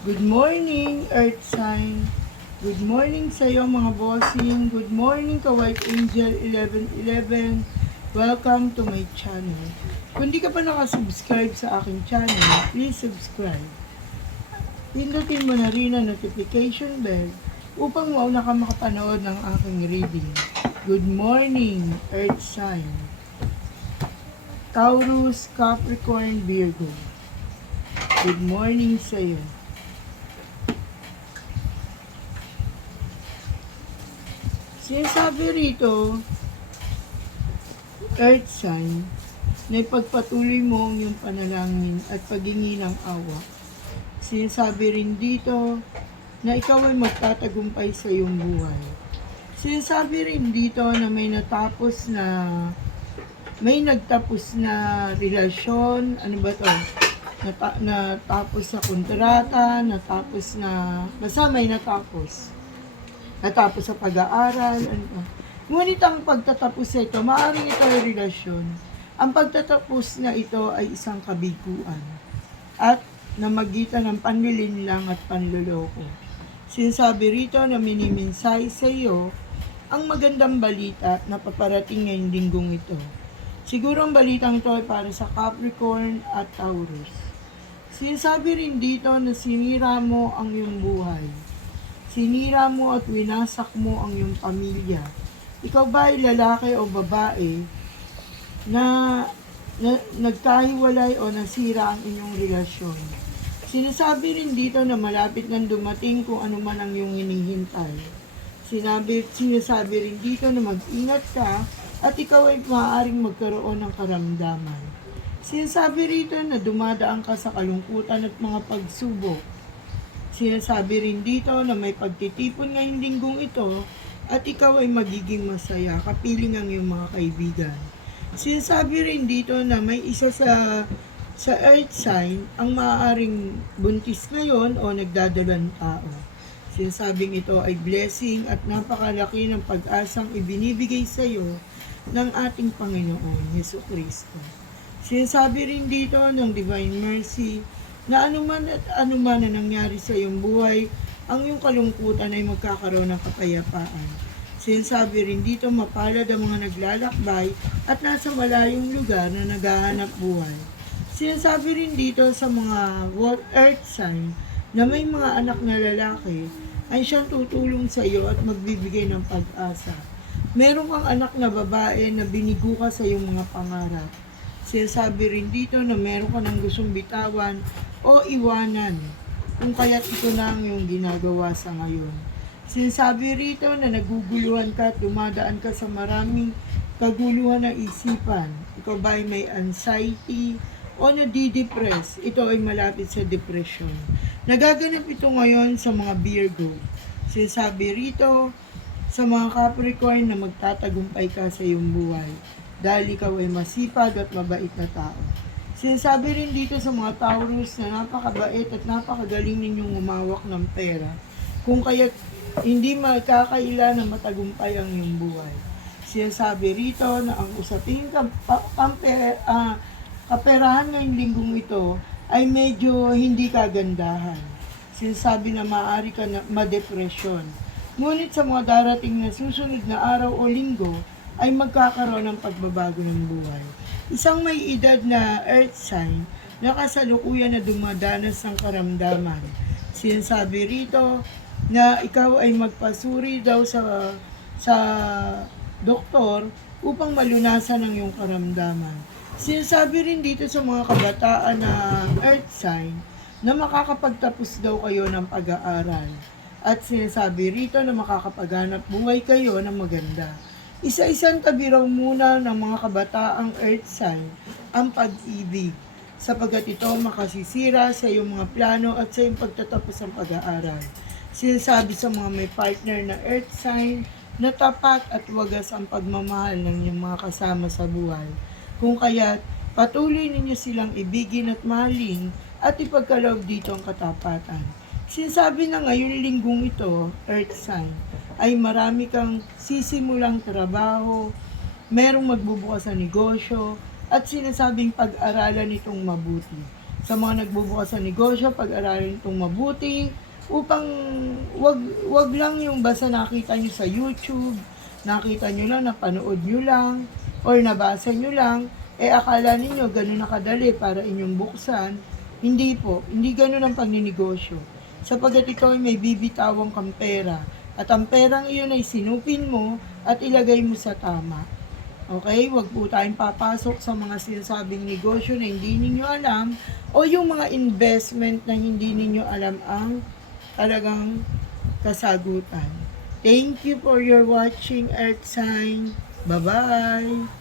Good morning, Earth Sign. Good morning sa iyo mga bossing. Good morning ka White Angel 1111. Welcome to my channel. Kung di ka pa nakasubscribe sa aking channel, please subscribe. Pindutin mo na rin ang notification bell upang mauna ka makapanood ng aking reading. Good morning, Earth Sign. Taurus, Capricorn, Virgo. Good morning sa iyo. Sinasabi rito, Earth Sign, na ipagpatuloy mo ang iyong panalangin at paghingi ng awa. Sinasabi rin dito na ikaw ay magtatagumpay sa iyong buhay. Sinasabi rin dito na may nagtapos na relasyon, ano ba to? Natapos sa kontrata, basta may natapos sa pag-aaral, Ngunit ang pagtatapos na ito, maaaring ito ay relasyon. Ang pagtatapos na ito ay isang kabiguan at namagitan ng panlilinlang at panloloko. Sinasabi rito na minimensahe sa iyo ang magandang balita na paparating ngayong linggong ito. Siguro ang balitang ito ay para sa Capricorn at Taurus. Sinasabi rin dito na sinira mo ang iyong buhay. Sinira mo at winasak mo ang iyong pamilya. Ikaw ba ay lalaki o babae na nagkahiwalay o nasira ang inyong relasyon? Sinasabi rin dito na malapit nang dumating kung ano man ang iyong hinihintay. Sinasabi rin dito na mag-ingat ka at ikaw ay maaaring magkaroon ng karamdaman. Sinasabi rito na dumadaan ka sa kalungkutan at mga pagsubok. Sinasabi rin dito na may pagtitipon ngayong linggong ito at ikaw ay magiging masaya, kapiling ang iyong mga kaibigan. Sinasabi rin dito na may isa sa Earth Sign ang maaaring buntis ngayon o nagdadalang tao. Sinasabing ito ay blessing at napakalaki ng pag-asang ibinibigay sa iyo ng ating Panginoon, Hesus Kristo. Sinasabi rin dito ng Divine Mercy na anuman na nangyari sa iyong buhay, ang iyong kalungkutan ay magkakaroon ng kapayapaan. Sinasabi rin dito mapalad ang mga naglalakbay at nasa malayong lugar na naghahanap buhay. Sinasabi rin dito sa mga Earth Sign na may mga anak na lalaki ay siyang tutulong sa iyo at magbibigay ng pag-asa. Meron kang anak na babae na binigo ka sa iyong mga pangarap. Sinasabi rin dito na meron ka ng gustong bitawan o iwanan, kung kaya't ito na ang iyong ginagawa sa ngayon. Sinasabi rito na naguguluhan ka at dumadaan ka sa maraming kaguluhan ng isipan. Ikaw ba ay may anxiety o nadidepress? Ito ay malapit sa depression. Nagaganap ito ngayon sa mga Virgo. Sinasabi rito sa mga Capricorn na magtatagumpay ka sa iyong buhay dahil ikaw ay masipag at mabait na tao. Sinasabi rin dito sa mga Taurus na napakabait at napakagaling ninyong umawak ng pera, kung kaya't hindi magkakaila na matagumpay ang iyong buhay. Sinasabi rito na ang usaping kaperahan ngayong linggong ito ay medyo hindi kagandahan. Sinasabi na maaari ka na madepresyon. Ngunit sa mga darating na susunod na araw o linggo, ay magkakaroon ng pagbabago ng buhay. Isang may edad na Earth Sign na kasalukuyan na dumadanas ng karamdaman. Sinasabi rito na ikaw ay magpasuri daw sa doktor upang malunasan ang iyong karamdaman. Sinasabi rin dito sa mga kabataan na Earth Sign na makakapagtapos daw kayo ng pag-aaral. At sinasabi rito na makakapaghanap buhay kayo ng maganda. Isa-isang tabi raw muna ng mga kabataang Earth Sign ang pag-ibig, sapagkat ito makasisira sa iyong mga plano at sa iyong pagtatapos ng pag-aaral. Sinasabi sa mga may partner na Earth Sign na tapat at wagas ang pagmamahal ng iyong mga kasama sa buhay. Kung kaya't patuloy ninyo silang ibigin at mahalin at ipagkaloob dito ang katapatan. Sinasabi na ngayon linggong ito, Earth Sign, ay marami kang sisimulang trabaho, merong magbubukas sa negosyo, at sinasabing pag-aralan itong mabuti. Sa mga nagbubukas ng negosyo, pag-aralin itong mabuti upang wag lang yung basta nakita nyo sa YouTube, nakita nyo lang, napanood nyo lang, or nabasa nyo lang, akala ninyo ganun nakadali para inyong buksan. Hindi po, hindi ganun ang pagninegosyo. Sapagkat ikaw ay may bibitawang kang pera, at ang perang iyon ay sinupin mo at ilagay mo sa tama. Okay? Huwag po tayong papasok sa mga sinasabing negosyo na hindi ninyo alam o yung mga investment na hindi ninyo alam ang talagang kasagutan. Thank you for your watching, Earth Sign. Bye-bye!